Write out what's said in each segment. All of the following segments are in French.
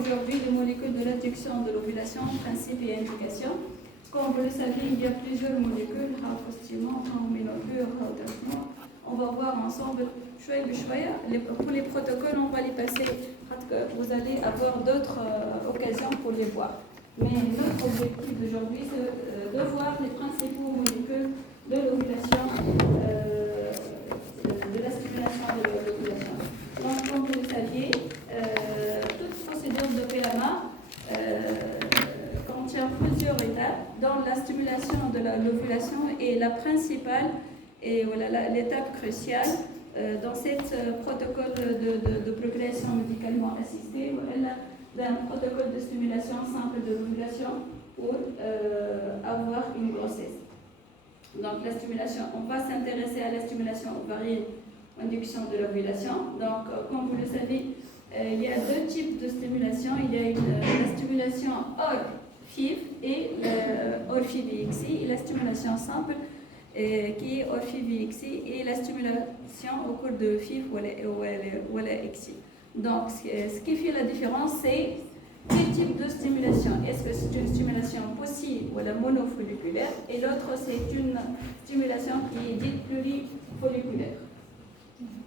aujourd'hui les molécules de l'induction de l'ovulation, principes et indications. Comme vous le savez, il y a plusieurs molécules, stimulant, ménopure, on va voir ensemble, pour les protocoles, on va les passer, vous allez avoir d'autres occasions pour les voir. Mais notre objectif d'aujourd'hui, c'est de voir les principaux molécules de l'ovulation, de la stimulation de l'ovulation. Donc, comme vous le saviez, toute procédure de PMA contient plusieurs étapes, dont la stimulation de l'ovulation est la principale et voilà, l'étape cruciale dans cette protocole de procréation médicalement assistée. D'un protocole de stimulation simple de l'ovulation pour avoir une grossesse. Donc la stimulation, on va s'intéresser à la stimulation ovarienne, induction de l'ovulation. Donc comme vous le savez, il y a deux types de stimulation. Il y a la stimulation hors-FIV et hors-FIV-ICSI, et la stimulation simple qui est hors-FIV-ICSI et la stimulation au cours de FIV ou la ICSI. Donc, ce qui fait la différence, c'est quel type de stimulation. Est-ce que c'est une stimulation possible ou la monofolliculaire, et l'autre, c'est une stimulation qui est dite plurifolliculaire.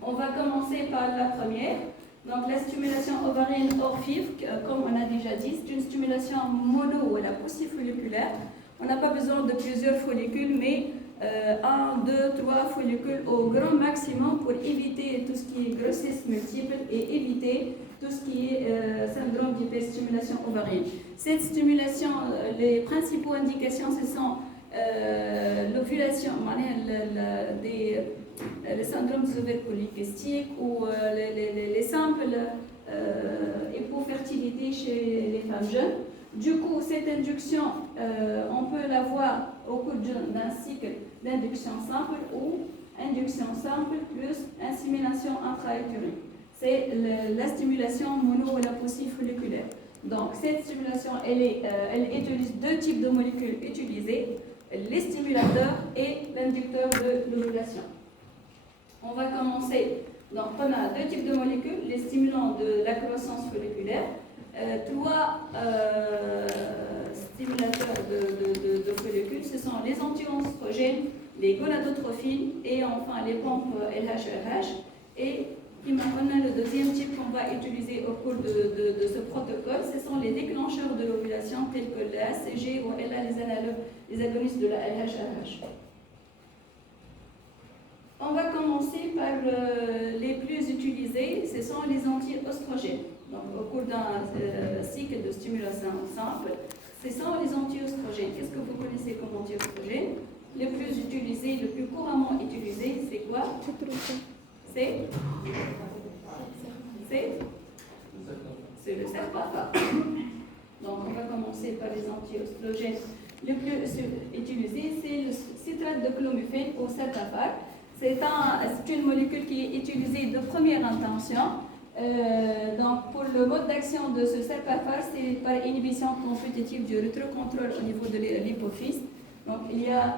On va commencer par la première. Donc, la stimulation ovarienne hors FIV, comme on a déjà dit, c'est une stimulation mono ou la possifolliculaire. On n'a pas besoin de plusieurs follicules, mais 1, 2, 3 follicules au grand maximum pour éviter tout ce qui est grossesse multiple et éviter tout ce qui est syndrome d'hyperstimulation ovarienne. Cette stimulation, les principaux indications, ce sont l'ovulation, les syndromes des ovaires polykystiques ou les simples hypofertilité chez les femmes jeunes. Du coup, cette induction, on peut la voir au cours d'un cycle d'induction simple ou induction simple plus insémination intra-utérine. C'est la stimulation mono ou la possifolliculaire. Donc, cette stimulation, elle utilise deux types de molécules utilisées, les stimulateurs et l'inducteur de l'ovulation. On va commencer. Donc, on a deux types de molécules, les stimulants de la croissance folliculaire, trois stimulateurs de follicules, ce sont les anti-oestrogènes, les gonadotrophines et enfin les pompes LH-RH. Et on a le deuxième type qu'on va utiliser au cours de ce protocole, ce sont les déclencheurs de l'ovulation tels que la ACG ou les analogues, les agonistes de la LH-RH. On va commencer par les plus utilisés, ce sont les anti-oestrogènes. Donc, au cours d'un cycle de stimulation simple, ce sont les anti-oestrogènes. Qu'est-ce que vous connaissez comme anti-oestrogènes? Le plus utilisé, le plus couramment utilisé, c'est quoi? C'est le Serpafar. Donc, on va commencer par les anti-oestrogènes. Le plus utilisé, c'est le citrate de clomiphène ou Serpafar. C'est une molécule qui est utilisée de première intention. Donc, pour le mode d'action de ce Serpafar, c'est par inhibition compétitive du rétrocontrôle au niveau de l'hypophyse. Donc, il y a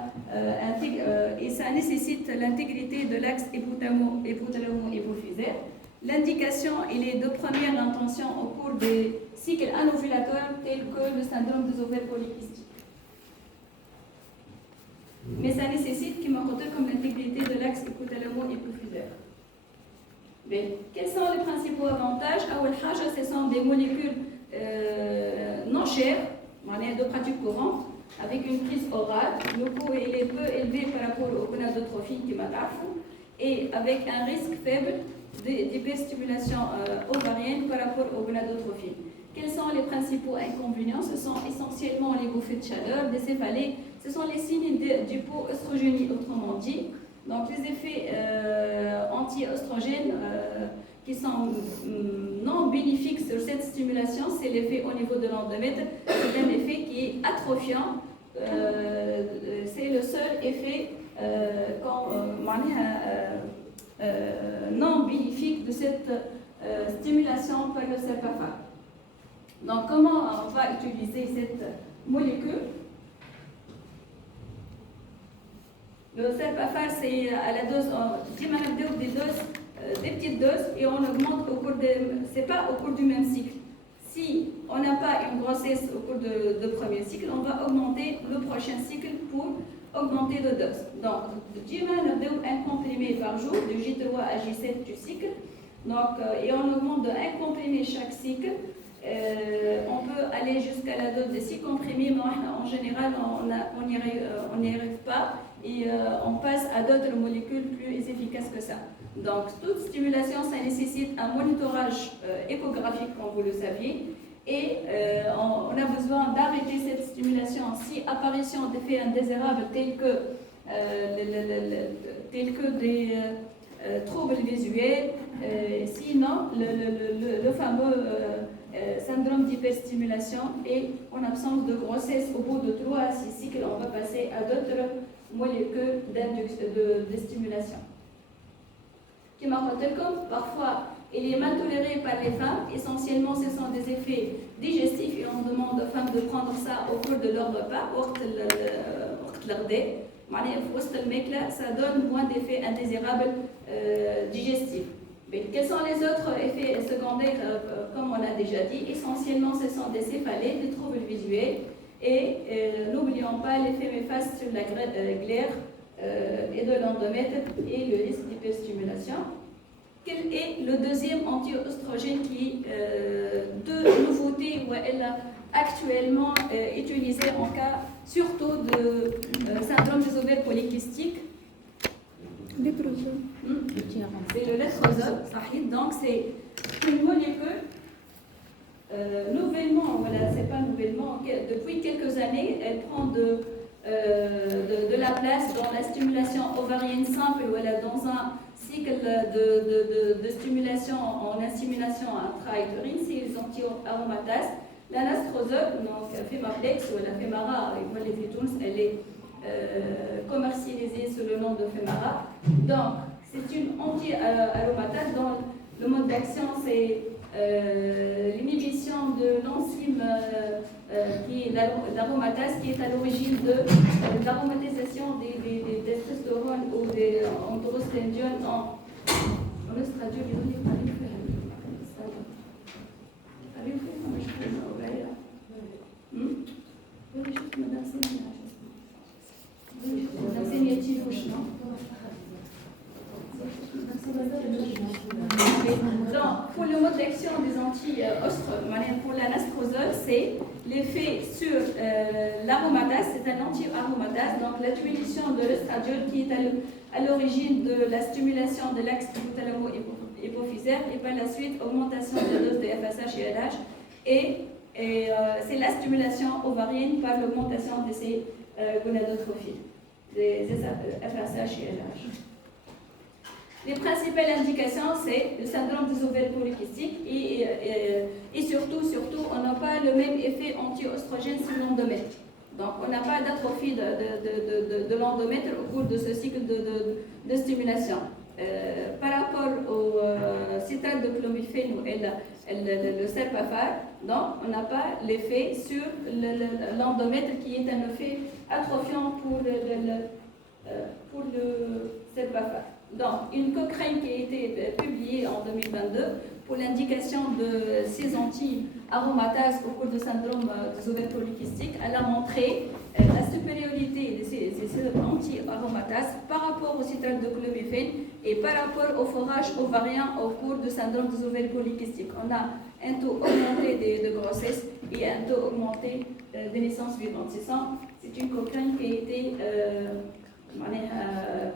et ça nécessite l'intégrité de l'axe hypothalamo-hypophysaire. L'indication, il est de première intention au cours des cycles anovulatoires tels que le syndrome des ovaires polykystiques. Mais ça nécessite qu'il me retire comme l'intégrité de l'axe hypothalamo-hypophysaire. Quels sont les principaux avantages? Ce sont des molécules non chères, de pratique courante, avec une prise orale. Le coût est peu élevé par rapport aux gonadotrophines qui m'attachent et avec un risque faible d'hyperstimulation ovarienne par rapport aux gonadotrophines. Quels sont les principaux inconvénients? Ce sont essentiellement les bouffées de chaleur, des céphalées, ce sont les signes d'hypoœstrogénie, autrement dit. Donc les effets anti-oestrogènes qui sont non bénéfiques sur cette stimulation, c'est l'effet au niveau de l'endomètre. C'est un effet qui est atrophiant. C'est le seul effet non bénéfique de cette stimulation par le Serpafar. Donc comment on va utiliser cette molécule? Le Serpafar, c'est à la dose, des petites doses, et on augmente au cours c'est pas au cours du même cycle. si on n'a pas une grossesse au cours de premier cycle, on va augmenter le prochain cycle pour augmenter le dose. Donc, un comprimé par jour, de J3 à J7 du cycle. Donc, et on augmente de 1 comprimé chaque cycle. On peut aller jusqu'à la dose de 6 comprimés, mais en général, on n'y arrive pas et on passe à d'autres molécules plus efficaces que ça. Donc, toute stimulation, ça nécessite un monitorage échographique, comme vous le saviez, et on a besoin d'arrêter cette stimulation si apparition d'effets indésirables tels que des troubles visuels, sinon le fameux syndrome d'hyperstimulation, et en absence de grossesse au bout de 3 à 6 cycles, on va passer à d'autres molécules de stimulation. Qui comme parfois il est mal toléré par les femmes, essentiellement ce sont des effets digestifs et on demande aux femmes de prendre ça au cours de leur repas, ça donne moins d'effets indésirables digestifs. Mais quels sont les autres effets secondaires, comme on l'a déjà dit? Essentiellement ce sont des céphalées, des troubles visuels et n'oublions pas l'effet néfaste sur la glaire et de l'endomètre et le risque d'hyperstimulation. Quel est le deuxième anti-oestrogène qui de nouveauté où elle est actuellement utilisé en cas surtout de syndrome des ovaires polykystiques? Létrozole. C'est le létrozole, donc c'est une molécule nouvellement, voilà, c'est pas nouvellement, depuis quelques années, elle prend de la place dans la stimulation ovarienne simple, voilà, dans un cycle de stimulation en insémination intra-utérine, c'est les anti-aromatases. L'anastrozole, donc Femaplex ou la Femara, elle est commercialisée sous le nom de Femara. Donc, c'est une anti-aromatase dont le mode d'action, c'est l'inhibition de l'enzyme qui est l'aromatase, qui est à l'origine de l'aromatisation des testostérone ou des androstendiones en oestradiol. Donc, pour le mode d'action des anti-oestrogènes, pour l'anastrozole, c'est l'effet sur l'aromatase, c'est un anti-aromatase, donc la diminution de l'œstradiol qui est à l'origine de la stimulation de l'axe hypothalamo-hypophysaire et par la suite augmentation de la dose de FSH et LH, et c'est la stimulation ovarienne par l'augmentation de ces gonadotrophies, des FSH et LH. Les principales indications, c'est le syndrome des ovaires polykystiques et surtout, on n'a pas le même effet anti-oestrogène sur l'endomètre. Donc, on n'a pas d'atrophie de l'endomètre au cours de ce cycle de stimulation. Par rapport au citrate de clomiphène ou le serpafar, donc on n'a pas l'effet sur l'endomètre qui est un effet atrophiant pour le serpafar. Donc, une Cochrane qui a été publiée en 2022 pour l'indication de ces anti-aromatases au cours du syndrome des ovaires polykystiques, elle a montré la supériorité de ces anti-aromatases par rapport au citrate de clomiphène et par rapport au forage ovarien au cours du syndrome des ovaires polykystiques. On a un taux augmenté de grossesse et un taux augmenté de naissance vivante. C'est une Cochrane qui a été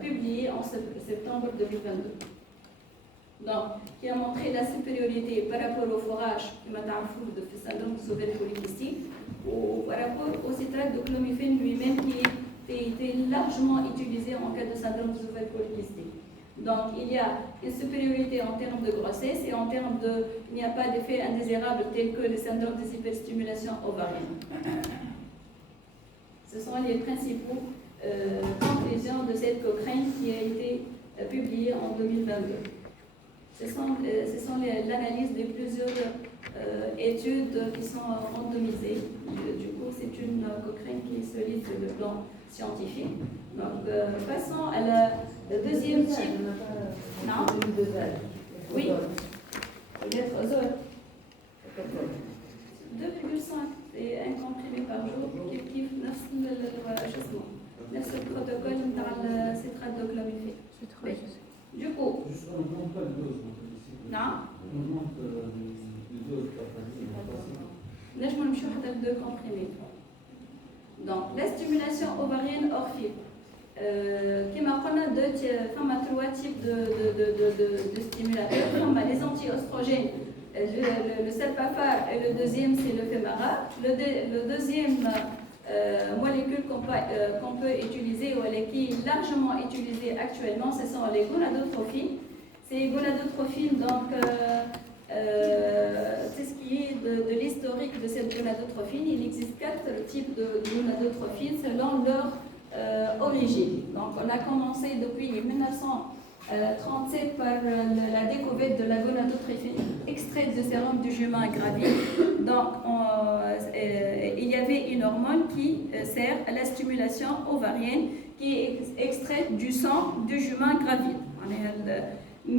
publié en septembre 2022. Donc, qui a montré la supériorité par rapport au forage de syndrome des ovaires polykystiques ou par rapport au citrate de clomiphène lui-même qui a été largement utilisé en cas de syndrome des ovaires polykystiques. Donc, il y a une supériorité en termes de grossesse et en termes il n'y a pas d'effet indésirable tel que le syndrome des hyperstimulations ovariennes. Ce sont les principaux conclusions de cette Cochrane qui a été publiée en 2022. Ce sont l'analyse de plusieurs études qui sont randomisées. Du coup, c'est une Cochrane qui est solide sur le plan scientifique. Donc, passons à le deuxième type. Non? Oui. Peut-être azole. نعم نجم نمشيو حتى ل 2 comprimés. Donc la stimulation ovarienne hors fil. Comme on a trois types de stimulateurs. On a les anti-oestrogènes, le Selpafar, et le deuxième c'est le Femara. Le deuxième molécule qu'on peut utiliser ou qui est largement utilisée actuellement, ce sont les gonadotrophines. Ces gonadotrophines, donc c'est ce qui est de l'historique de cette gonadotrophine. Il existe 4 types de gonadotrophines selon leur origine. Donc on a commencé depuis 1937 par la découverte de la gonadotrophine extraite du sérum du jument gravide. Donc il y avait une hormone qui sert à la stimulation ovarienne qui est extraite du sang du jument gravide.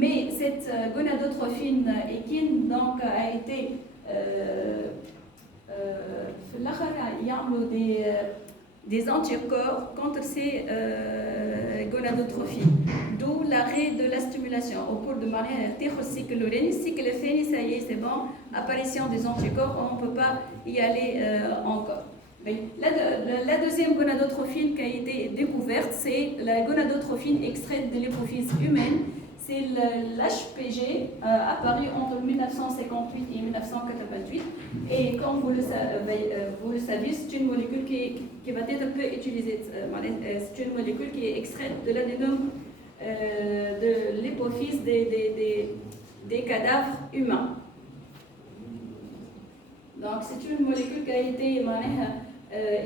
Mais cette gonadotrophine équine donc a été des anticorps contre ces gonadotrophines, d'où l'arrêt de la stimulation au cours de Marianne cycle الثاني, ça y est, c'est bon, apparition des anticorps, on ne peut pas y aller encore. Mais la deuxième gonadotrophine qui a été découverte, c'est la gonadotrophine extraite de l'hypophyse humaine. C'est l'HPG apparu entre 1958 et 1988 et comme vous le savez, c'est une molécule qui va être peu utilisée. C'est une molécule qui est extraite de l'adénome de l'hypophyse des cadavres humains. Donc c'est une molécule qui a été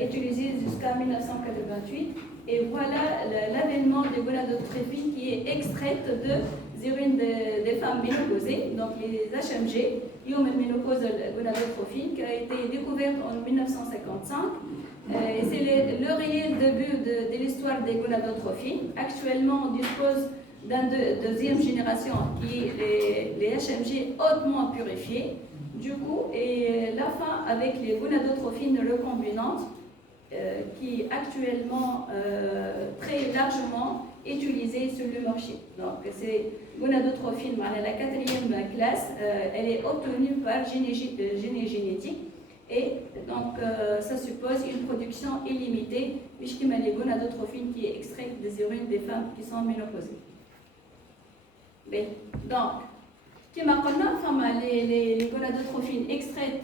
utilisée jusqu'à 1988. Et voilà l'avènement des gonadotrophines qui est extraite des urines des femmes ménopausées, donc les HMG, Human Menopausal Gonadotrophine, qui a été découverte en 1955. Et c'est le réel début de l'histoire des gonadotrophines. Actuellement, on dispose d'une deuxième génération qui est les HMG hautement purifiés. Du coup, et la fin avec les gonadotrophines recombinantes, qui est actuellement très largement utilisée sur le marché. Donc, c'est gonadotrophine, la 4e classe, elle est obtenue par génétique et donc ça suppose une production illimitée puisqu'il y a les gonadotrophines qui est extraite des urines des femmes qui sont ménopausées. Bien, donc, les gonadotrophines extraites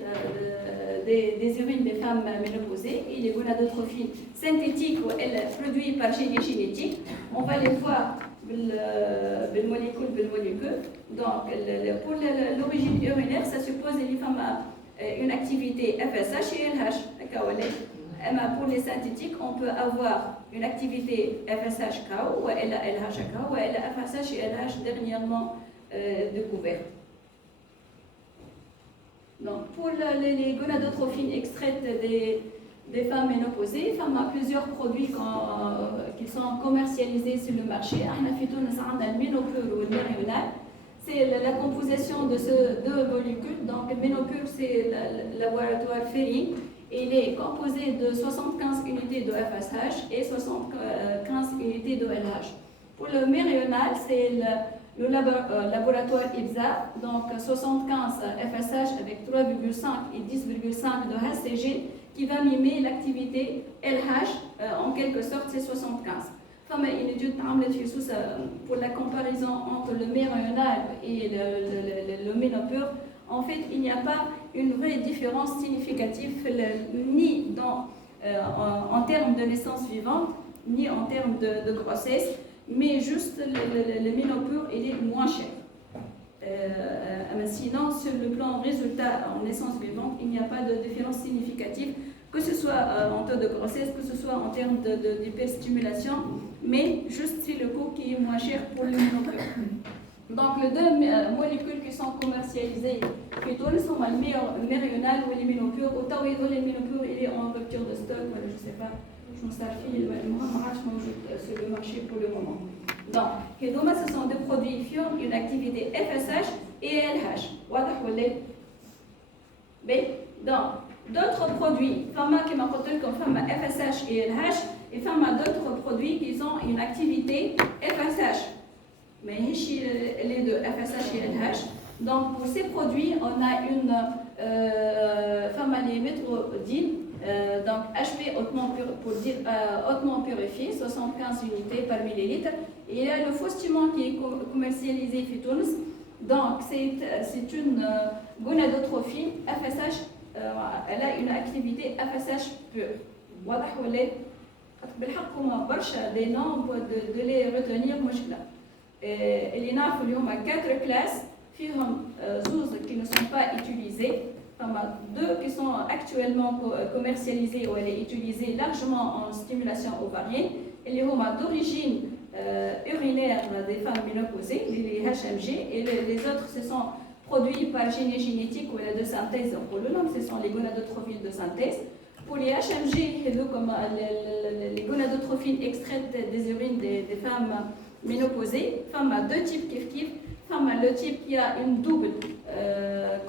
des urines des femmes ménopausées et les gonadotrophines synthétiques ou elles produites par génétique, on va les voir molécule. Donc, pour l'origine urinaire, ça suppose les femmes une activité FSH et LH. Pour les synthétiques, on peut avoir une activité FSH-K ou LH-K ou FSH et LH dernièrement découvert. Donc, pour les gonadotrophines extraites des femmes ménopausées, les femmes ont plusieurs produits qui sont commercialisés sur le marché. Le ménopure ou le méréonal, c'est la composition de ces 2 molécules. Donc, le ménopure, c'est le laboratoire Ferring. Il est composé de 75 unités de FSH et 75 unités de LH. Pour le méréonal, c'est le laboratoire IPSA, donc 75 FSH avec 3,5 et 10,5 de HCG qui va mimer l'activité LH, en quelque sorte c'est 75. Comme une étude pour la comparaison entre le méréonal et le ménopure, en fait il n'y a pas une vraie différence significative ni en termes de naissance vivante, ni en termes de grossesse. Mais juste le ménopure, il est moins cher. Sinon, sur le plan résultat en naissance vivante, il n'y a pas de différence significative, que ce soit en taux de grossesse, que ce soit en termes d'hyperstimulation, mais juste c'est le coût qui est moins cher pour le ménopure. Donc, les 2 molécules qui sont commercialisées, plutôt, sont le méréonal ou les ménopures. Au temps où les ménopures, il est en rupture de stock, je ne sais pas. Sur le marché pour le moment. Donc, ce sont des produits qui ont une activité FSH et LH. Donc, d'autres produits, comme FSH et LH, et d'autres produits qui ont une activité FSH. Mais les 2 FSH et LH, Donc pour ces produits, on a une métrodine, donc HP hautement purifié, 75 unités par millilitre. Et il y a le faustiment qui est commercialisé à Tunis. Donc c'est une gonadotrophine FSH, elle a une activité FSH pure. واضح ولا؟ بالحق هما برشا دي نوم de les retenir مشكلة. اللي نعرفوا اليوم 4 classes فيهم زوز qui ne sont pas utilisés. Deux qui sont actuellement commercialisés ou utilisés largement en stimulation ovarienne, et les hommes d'origine urinaire des femmes ménopausées, les HMG, et les autres ce sont produits par génétique ou de synthèse. Pour le nom, ce sont les gonadotrophiles de synthèse. Pour les HMG, comme les gonadotrophiles extraites des urines des femmes ménopausées, femmes à deux types kif. Le type qui a une double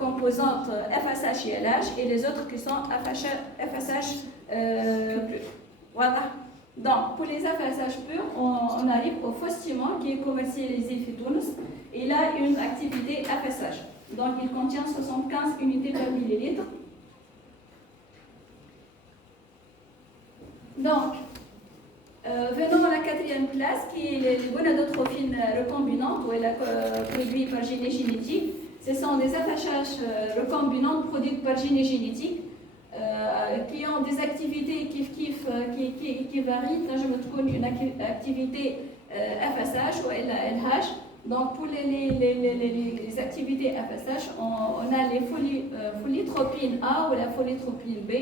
composante FSH et LH et les autres qui sont FSH plus. Voilà. Donc pour les FSH purs, on arrive au faustiment qui est commercialisé chez Tunis. Il a une activité FSH. Donc il contient 75 unités par millilitre. Donc, venons à la quatrième classe qui est les gonadotrophines recombinantes ou produites par génétique. Ce sont des FSH recombinantes produites par génétique qui ont des activités qui varient. Je me trouve une activité FSH ou LH. Donc pour les activités FSH, on a les folitropine A ou la folitropine B.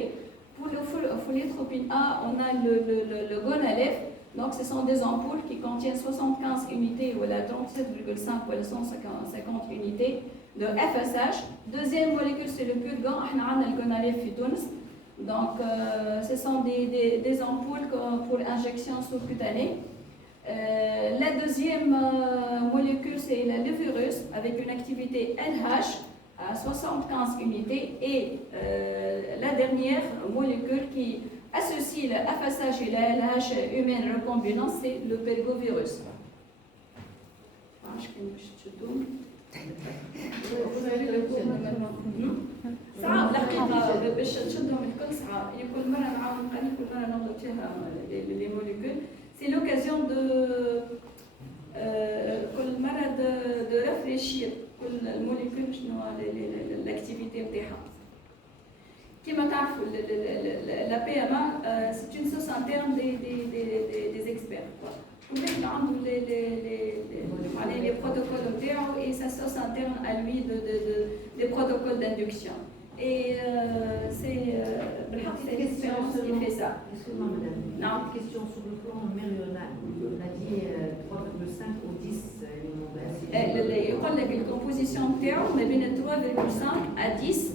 Pour le folitropine A, on a le Gonalef. Donc, ce sont des ampoules qui contiennent 75 unités ou la 37,5 ou la 150 unités de FSH. Deuxième molécule, c'est le purgan. On a le Gonalef في Tunis. Donc, ce sont des ampoules pour injection sous-cutanée. La deuxième molécule, c'est la lévirus avec une activité LH à 75 unités et la dernière molécule qui associe le FSH et la LH humaine recombinante, c'est le pergovirus. Vous avez le cours صعب الحقيقة باش تشدهم الكل صعب. كل مرة نعاود نقني كل مرة نغلط فيها les molécules. C'est l'occasion de كل مرة de réfléchir كل الموليكول شنو l'activité نتاعها. كما تعرفوا la PMA c'est une source interne des experts. Donc on a les protocoles internes et sa source interne à lui des protocoles d'induction. Et c'est l'expérience qui fait ça. Non. Question sur le plan méridional. On a dit 3,5 ou 10 يقول لك الكومبوزيشن نتاعو ما بين 3,5 à 10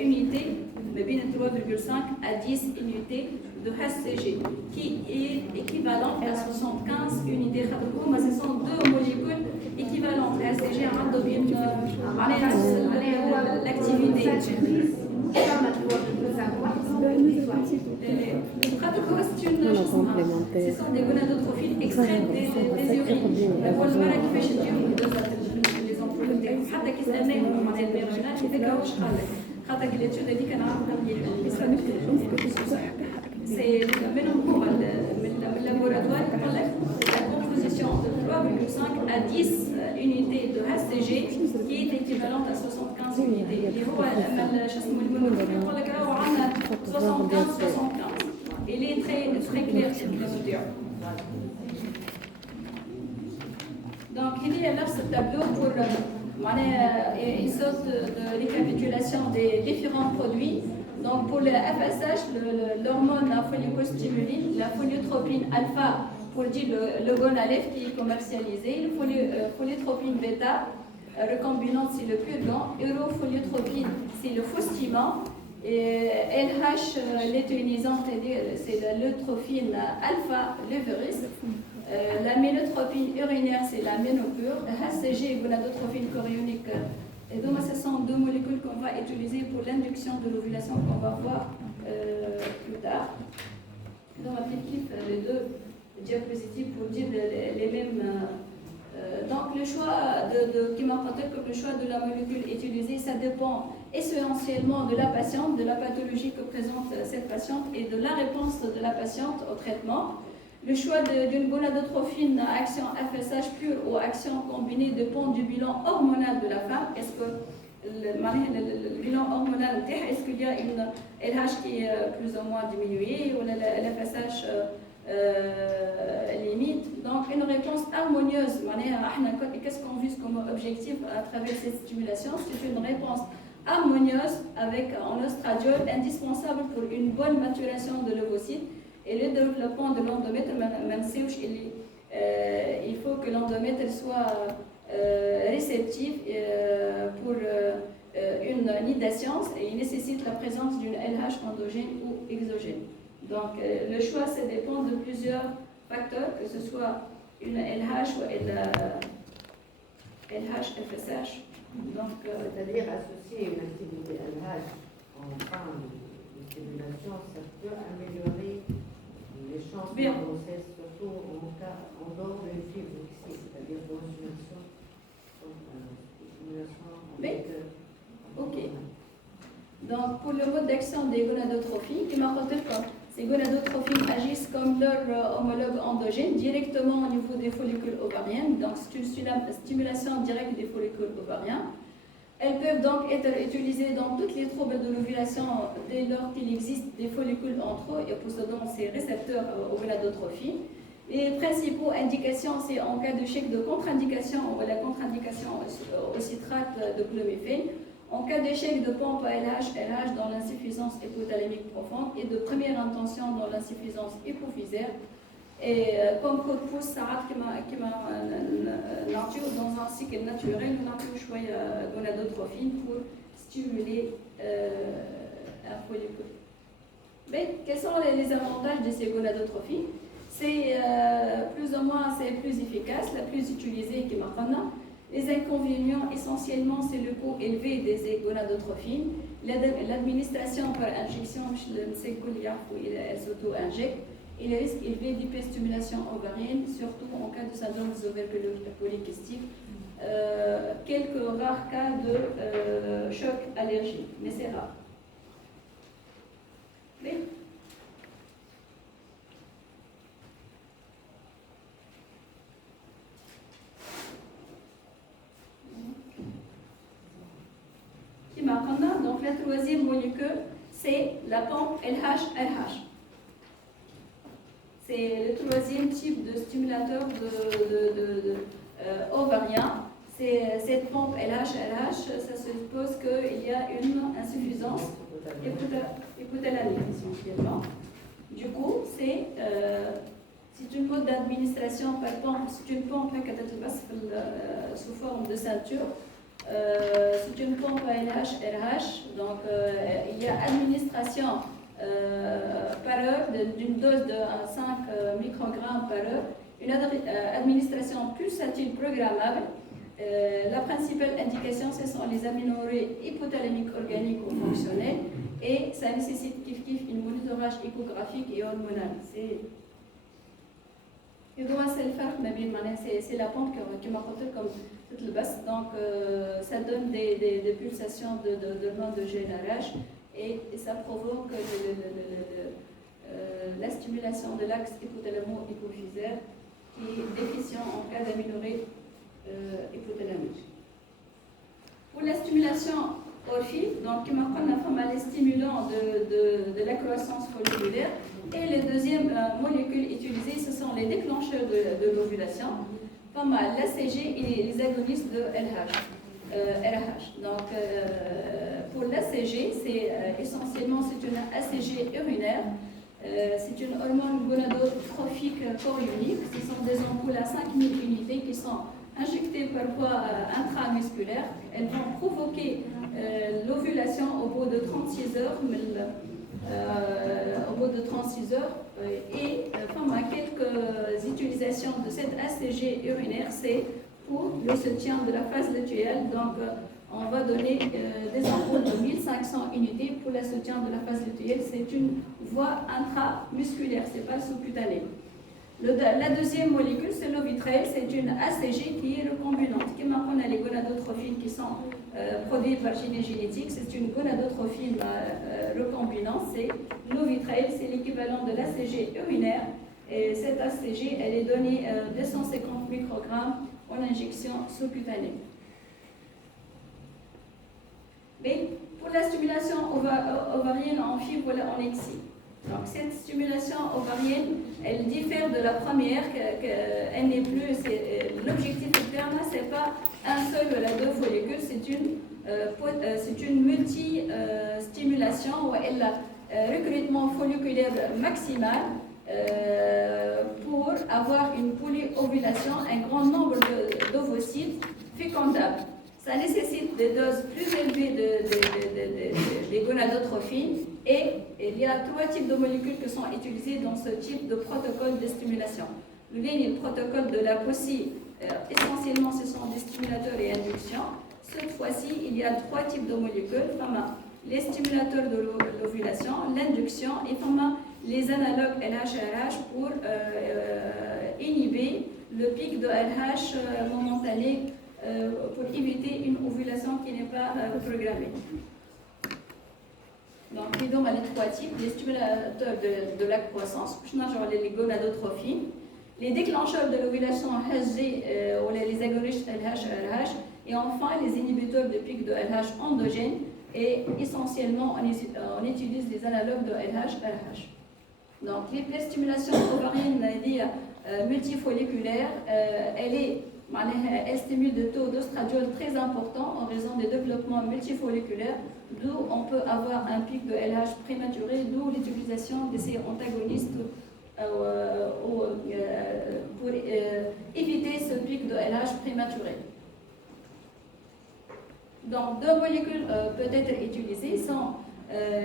unités, ما بين 3,5 à 10 unités de HCG qui est équivalente à 75 unités. Ce sont deux molécules équivalentes. Le HCG a l'activité. Ce sont des gonadotrophiles extraits des urines. Les ampoules حتى كي سالناهم معناها الميرجنال هذاك واش قال لك خاطر الاتيود هذيك نعرفها مليح سي منهم هو من اللابوراتوار يقول لك la composition de 3,5 à 10 unités de HCG qui est équivalente à 75 unités اللي هو لما شو اسمه المونوكلور يقول لك راهو عندنا 75 il est très clair cette mesure. Donc il y a là ce tableau pour une sorte de récapitulation des différents produits. Donc pour le FSH, l'hormone la follicostimuline, la folliotropine alpha pour dire le Gonalef qui est commercialisé, le folliotropine bêta recombinante c'est le purgan, eurofolliotropine c'est le faustiment, et LH l'éthéonisant c'est l'eutrophine alpha lévirus. La ménotropine urinaire, c'est la ménopure. HCG, gonadotrophine chorionique. Et donc, ce sont deux molécules qu'on va utiliser pour l'induction de l'ovulation qu'on va voir plus tard. Donc, on applique les deux diapositives pour dire les mêmes Donc le choix qui m'a rappelé que le choix de la molécule utilisée, ça dépend essentiellement de la patiente, de la pathologie que présente cette patiente et de la réponse de la patiente au traitement. Le choix d'une gonadotrophine à action FSH pure ou action combinée dépend du bilan hormonal de la femme. Est-ce que le bilan hormonal, est-ce qu'il y a une LH qui est plus ou moins diminuée ou la FSH limite? Donc une réponse harmonieuse. Qu'est-ce qu'on vise comme objectif à travers cette stimulation? C'est une réponse harmonieuse avec un oestradiol indispensable pour une bonne maturation de l'ovocyte et le développement de l'endomètre. Il faut que l'endomètre soit réceptif pour une nidation et il nécessite la présence d'une LH endogène ou exogène. Donc le choix, ça dépend de plusieurs facteurs, que ce soit une LH ou LH, FSH. Donc, c'est-à-dire associer une activité LH en fin de stimulation, ça peut améliorer les chances de grossesse, surtout en dehors de fibrexie, c'est-à-dire pour une stimulation avec... Ok. Donc, pour le mode d'action des gonadotrophies, qui m'a rappelé que ces gonadotrophies agissent comme leur homologue endogène directement au niveau des follicules ovariens. Donc, c'est une stimulation directe des follicules ovariens. Elles peuvent donc être utilisées dans tous les troubles de l'ovulation dès lors qu'il existe des follicules entre eux et possédant ces récepteurs aux gonadotrophies. Les principaux indications, c'est en cas d'échec de contre-indication ou la contre-indication au citrate de clomiphène, en cas d'échec de pompe à LH dans l'insuffisance hypothalamique profonde et de première intention dans l'insuffisance hypophysaire. Et comme coup de pouce, ça rate qui m'a dans un cycle naturel, on a pu choisir gonadotrophine pour stimuler un follicule. Mais quels sont les avantages de ces gonadotrophies? C'est plus ou moins plus efficace, la plus utilisée qui maintenant. Les inconvénients, essentiellement, c'est le coût élevé des gonadotrophines, l'administration par injection, elle s'auto-injecte, et le risque élevé d'hyperstimulation ovarienne, surtout en cas de syndrome des ovaires polykystiques, quelques rares cas de choc allergique, mais c'est rare. Mais, donc la troisième molécule, c'est la pompe LH-RH. C'est le troisième type de stimulateur ovarien. Cette pompe LH-RH, ça suppose qu'il y a une insuffisance hypothalamique essentiellement. Du coup, c'est une mode d'administration par pompe. C'est une pompe sous forme de ceinture. C'est une pompe à LH-RH, donc il y a administration par heure d'une dose de 5 microgrammes par heure, une administration pulsatile programmable. La principale indication, ce sont les aménorrhées hypothalamiques organiques ou fonctionnelles et ça nécessite une monitorage échographique et hormonal. C'est la pompe qui m'a porté comme toute le basse. Donc, ça donne des pulsations d'hormones de GnRH et ça provoque la stimulation de l'axe hypothalamo-hypophysaire qui est déficient en cas d'aménorrhée hypothalamique. Pour la stimulation orphique, donc qui m'apprend la femme les stimulants de la croissance folliculaire. Et les deuxièmes molécules utilisées, ce sont les déclencheurs de l'ovulation, comme l'ACG et les agonistes de RH. Donc, pour l'ACG, c'est essentiellement une ACG urinaire. C'est une hormone gonadotrophique chorionique. Ce sont des ampoules à 5000 unités qui sont injectées par voie intramusculaire. Elles vont provoquer l'ovulation au bout de 36 heures. Et quelques utilisations de cette ACG urinaire, c'est pour le soutien de la phase lutéale. Donc, on va donner des ampoules de 1500 unités pour le soutien de la phase lutéale. C'est une voie intramusculaire, ce n'est pas sous-cutanée. La deuxième molécule, c'est l'ovitral, c'est une ACG qui est recombinante. Comme on a les gonadotrophines qui sont produites par génie génétique, c'est une gonadotrophine recombinante, c'est l'ovitral, c'est l'équivalent de l'ACG urinaire. Et cette ACG, elle est donnée 250 microgrammes en injection sous-cutanée. Mais pour la stimulation ovarienne en fibre en excès. Donc cette stimulation ovarienne, elle diffère de la première, qu'elle n'est plus, l'objectif interne, c'est pas un seul ou deux follicules, c'est une multi-stimulation où elle a recrutement folliculaire maximal pour avoir une polyovulation, un grand nombre d'ovocytes fécondables. Ça nécessite des doses plus élevées des gonadotrophines et il y a 3 types de molécules qui sont utilisées dans ce type de protocole de stimulation. Le protocole de la POSI, essentiellement ce sont des stimulateurs et inductions. Cette fois-ci, il y a 3 types de molécules, les stimulateurs de l'ovulation, l'induction et les analogues LH-RH pour inhiber le pic de LH momentané pour éviter une ovulation qui n'est pas programmée. Donc, il y a les 3 types, les stimulateurs de la croissance, les gonadotrophines, les déclencheurs de l'ovulation HG ou les agonistes LH-RH, et enfin les inhibiteurs de pic de LH endogène, et essentiellement on utilise les analogues de LH-RH. Donc, l'hyperstimulation ovarienne multifolliculaire, elle stimule des taux d'oestradiol très importants en raison des développements multifolliculaires, d'où on peut avoir un pic de LH prématuré, d'où l'utilisation de ces antagonistes pour éviter ce pic de LH prématuré. Donc, 2 molécules peuvent être utilisées, sont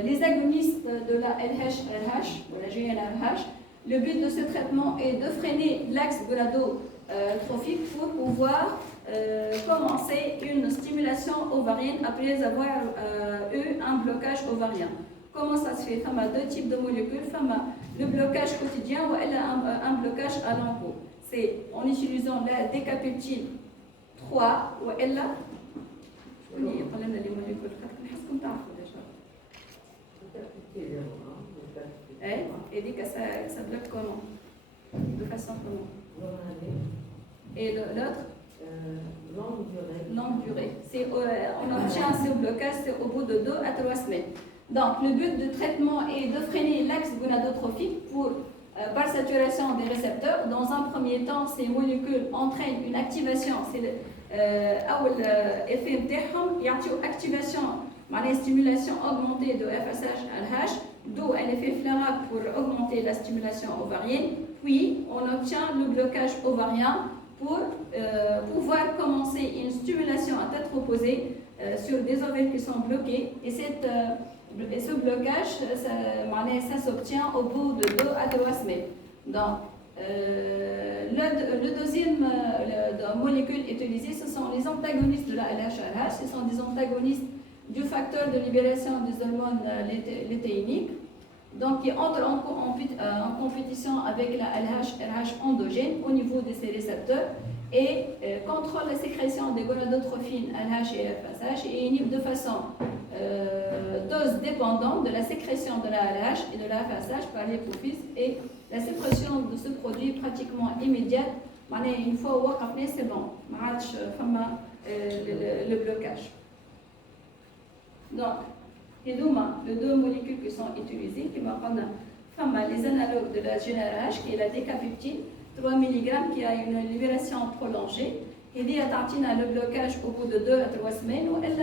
les agonistes de la LH-RH ou la GnRH. Le but de ce traitement est de freiner l'axe gonadotrophique pour pouvoir commencer une stimulation ovarienne après avoir eu un blocage ovarien. Comment ça se fait? Il y a 2 types de molécules. Le blocage quotidien ou un blocage à l'encours. C'est en utilisant la décapeptine 3 ou elle a et dit que ça bloque comment? De façon comment? Et l'autre? Longue durée. On obtient ce blocage au bout de 2 à 3 semaines. Donc, le but du traitement est de freiner l'axe gonadotrophique par saturation des récepteurs. Dans un premier temps, ces molécules entraînent une activation. C'est l'effet activation, stimulation augmentée de FSH-LH, d'où un effet flammable pour augmenter la stimulation ovarienne. Puis, on obtient le blocage ovarien pour pouvoir commencer une stimulation à tête reposée sur des ovaires qui sont bloqués. Et ce blocage, ça s'obtient au bout de 2 à 3 semaines. Donc, le deuxième molécule utilisée, ce sont les antagonistes de la LH-RH. Ce sont des antagonistes du facteur de libération des hormones lutéiniques, donc qui entrent en compétition avec la LH-RH endogène au niveau de ces récepteurs et contrôlent la sécrétion des gonadotrophines LH et FSH et inhibent de façon dose dépendante de la sécrétion de la LH et de la FSH par l'hypophyse et la sécrétion de ce produit pratiquement immédiate. Une fois au après, c'est bon, le blocage. Donc, les 2 molécules qui sont utilisées, qui les analogues de la GnRH, qui est la décapeptine, 3 mg, qui a une libération prolongée. Et dit à le blocage au bout de 2 à 3 semaines, ou elle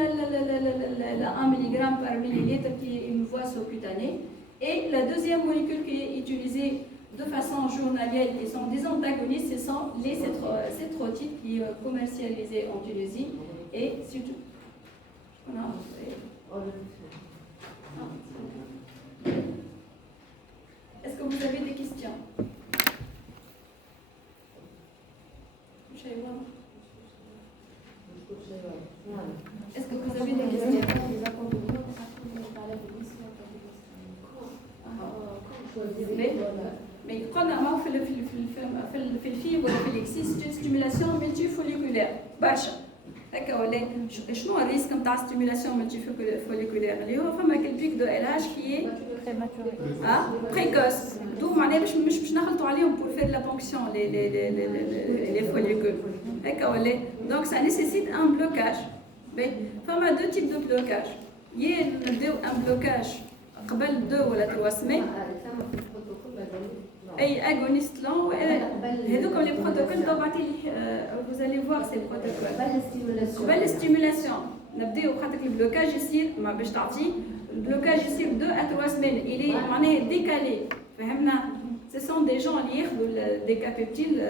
a 1 mg par millilitre qui est une voie sous-cutanée. Et la deuxième molécule qui est utilisée de façon journalière, qui sont des antagonistes, ce sont les cétrotides qui sont commercialisés en Tunisie. Et surtout, est-ce que vous avez des questions? Est-ce que vous avez des questions? Mais quand on fait le film شنو الريسك نتاع ستيمولاسيون مالتيفوليكولير اللي هو فما البيك دو ال اتش كي بريكوس دو معناها مش نخلطوا عليهم بور فير لا بونكسيون لي فوليكول هكا ولا دونك سا نيسيسيت ان بلوكاج فما دو تيب دو بلوكاج يا نبداو ان بلوكاج قبل 2 ولا 3 سمين اي اغونيست لون هذوك لي بروتوكول طبعتي vous allez voir ces protocoles قبل الستيمولاسيون نبداو خاطر البلوكاج يصير ما باش تعطي البلوكاج يصير 2 à 3 سمين الي معناها ديكالي فهمنا سي سون دي جون اللي ياخذوا الديكابيبتيل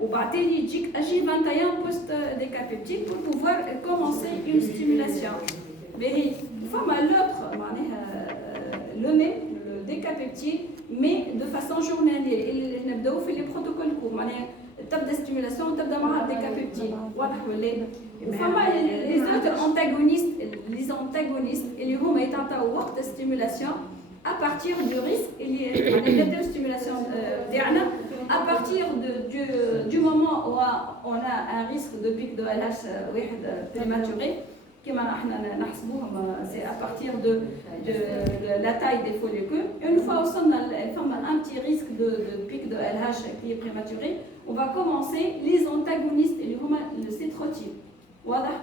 وبعدين يجيك اجي 21 بوست ديكابيبتيل pour pouvoir commencer une stimulation باهي فما l'autre معناها le même le décapeptile mais de façon journalière اللي نبداو في لي بروتوكول كور معناها تبدا ستيمولاسيون تبدا مع ديكابيبتيل واضح ولا فما لي زوتر انتاغونيست اللي هما يتعطاو وقت ستيمولاسيون à partir du risque اللي معناها نبداو ستيمولاسيون تاعنا à partir du moment où on a un risque de pic de LH واحد prématuré كما احنا نحسبوهم سي à partir de la taille des follicules. Une fois وصلنا فما un petit risque de pic de LH qui est prématuré, on va commencer les antagonistes اللي هما السيتروتين واضح؟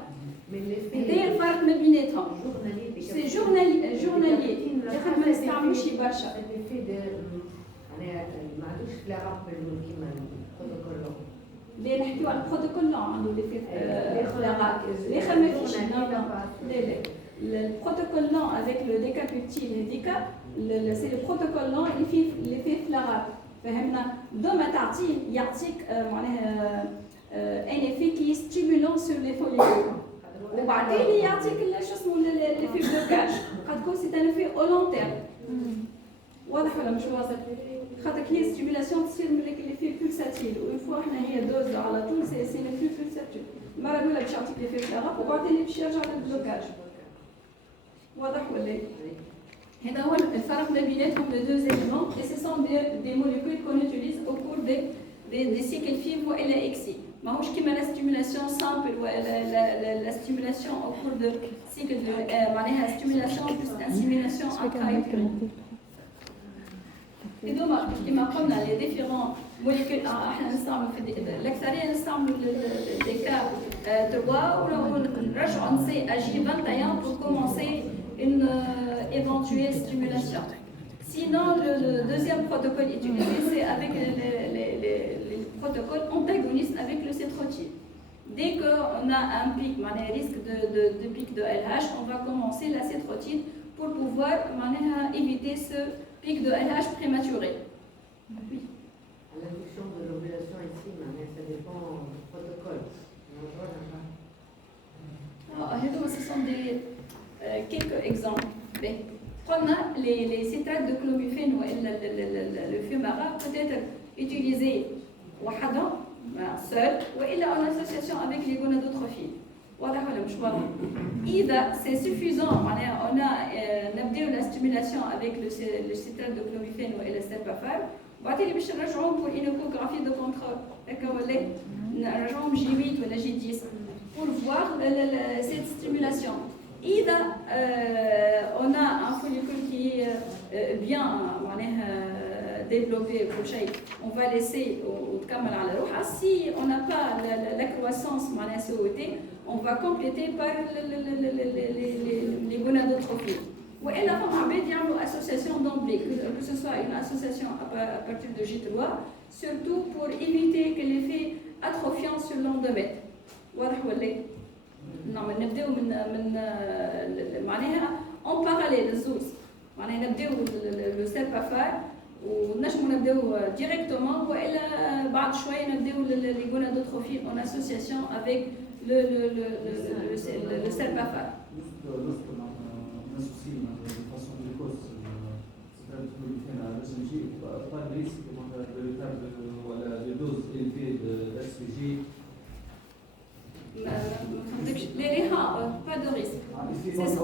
هذايا الفرق ما بيناتهم سي جورنالي تاخذ ما نستعملوش برشا ما عندوش فلاغ كيما البروتوكول اللي نحكيو على البروتوكول لون عنده لي فلاغات اللي ما فيش لا البروتوكول لون avec le décapeptile هذيكا سي لو بروتوكول لون اللي فيه فلاغات فهمنا دوما تعطيه يعطيك معناها ان افي كي ستيمولون سور لي فوليكول وبعدين يعطيك شو اسمه اللي فيه بلوكاج قد تكون سي ان افي او لون تيرم واضح ولا مش واضح خاطر هي ستيمولاسيون تصير من اللي فيه بولساتيل وين فوا احنا هي دوز على طول سي لي فيه بولساتيل المره الاولى باش يعطيك لي فيه فلاغات وبعدين باش يرجع للبلوكاج واضح ولا هذا هو الفرق ما بيناتهم لي دو éléments et ce sont des molécules qu'on utilise au cours des cycles FIV والا اكسي ماهوش كيما لا ستيمولاسيون سامبل ولا لا ستيمولاسيون au cours de cycle معناها ستيمولاسيون بلس انسيميلاسيون انترايكول هذوما كما قلنا لي ديفيرون موليكول احنا نستعملوا في الاكثريه نستعملوا الديكا 3 ونرجعوا نسي اجي 21 pour commencer une éventuelle stimulation. Sinon, le deuxième protocole utilisé, c'est avec les protocoles antagonistes avec le cétrotine. Dès qu'on a un pic, un risque de pic de LH, on va commencer la cétrotine pour pouvoir éviter ce pic de LH prématuré. Oui. L'induction de l'ovulation ici, ça dépend du protocole. Ce sont quelques exemples. Prenons les citrates de clomifène ou le fumara peut être utilisé seul ou en association avec les gonadotrophies. إذا c'est suffisant, on a la stimulation avec le citrate de clomifène ou le serpafar. وبعدين باش نرجعوهم pour une échographie de contrôle. نرجعوهم J8 ou J10 pour voir cette stimulation. إذا on a un follicule qui est bien développé كل شيء, on va laisser وتكمل على روحها. Si on n'a pas la croissance souhaitée, on va compléter par les gonadotrophies. وإلا فما عباد يعملوا association d'emblée, que ce soit une association à partir de J3, surtout pour éviter que l'effet atrophiant sur l'endomètre. واضح ولا؟ نعم نبداو من معناها اون باراليل الزوز معناها نبداو لو سيربافار ونجمو نبداو ديريكتومون والا بعد شويه نبداو لي غونادوتروفي اون اسوسياسيون افيك لو سيربافار les réha, pas de risque. C'est ça.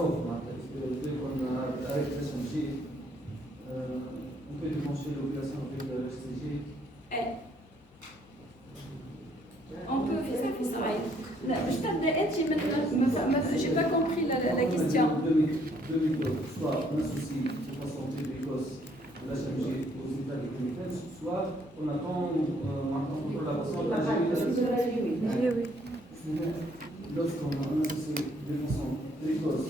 On peut déclencher l'ovulation avec le HCG. On peut faire ça. باش تبدا انت J'ai pas compris la question. 2002, soit on associe de façon très précoce la chirurgie aux états de clinique, soit on attend pour la façon de la chirurgie. Lorsqu'on associe de façon précoce,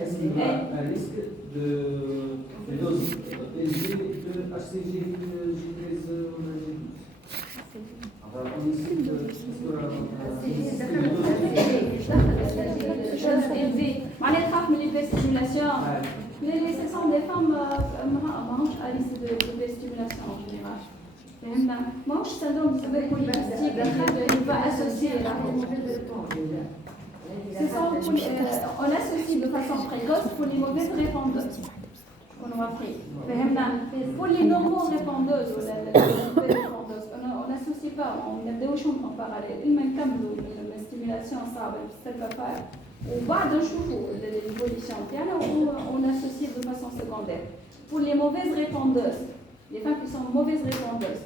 est-ce qu'il y a un risque de doses élevées de HCG, G13 ou on essaie de chose élevée. معناها تخاف من l'hyperstimulation. Ce sont des femmes ماهوش à risque d'hyperstimulation en général. فهمنا؟ ماهوش syndrome de polycystique il va associer la on associe de façon précoce pour les mauvaises répondeuses. On a pris. Pour les normaux-répondeuses, on n'associe pas, on a des choses en parallèle. Il manque la stimulation, ça va faire. On va de chouchou l'évolution, on associe de façon secondaire. Pour les mauvaises répondeuses, les femmes qui sont mauvaises répondeuses,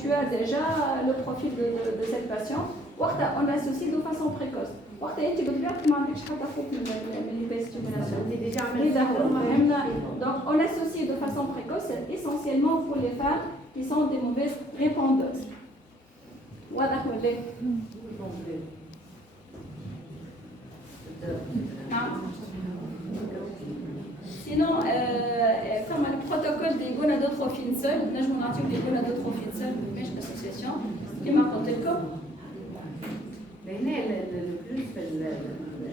tu as déjà le profil de cette patiente, on associe de façon précoce. وقت انت بالفعل ما عندكش حتى خوف من l'hyperstimulation. Donc on associe de façon précoce essentiellement pour les femmes qui sont des mauvaises répondeuses. واضح ولا؟ Sinon, comme le protocole des gonadotrophines seuls, là je vous raconte des gonadotrophines seuls, mais l'association qui m'a raconté le cas. Mais le plus,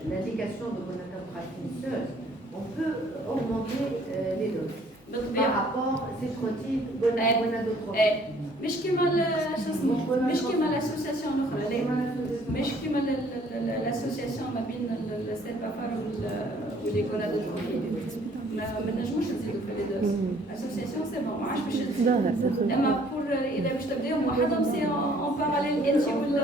l'indication de gonadotrophine seule, on peut augmenter les doses. Par rapport à ces protéines gonadotrophines. مش كما l'association الأخرى مش كما l'association ما بين السيرفافار والجونادوتروفين ما نجموش نزيدوا في لي دوز l'association c'est bon ما عادش باش تزيد اما pour اذا باش تبداو وحدهم سي en parallèle انت ولا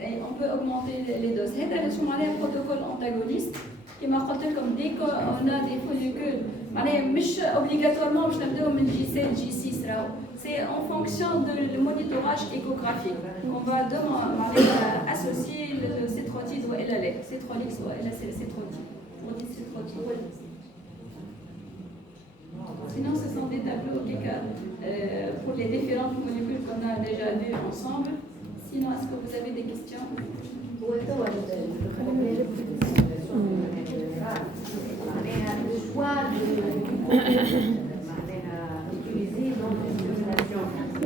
on peut augmenter les doses هذا اللي نسموا عليه protocole antagoniste كما قلت لكم dès qu'on a des follicules معناها مش obligatoirement باش نبداو من G7 G6 راهو c'est en fonction du monitorage échographique qu'on va associer le cétrotide ou LLA, cétrolix ou cétrotide. Sinon, ce sont des tableaux pour les différentes molécules qu'on a déjà vues ensemble. Sinon, est-ce que vous avez des questions? Le choix de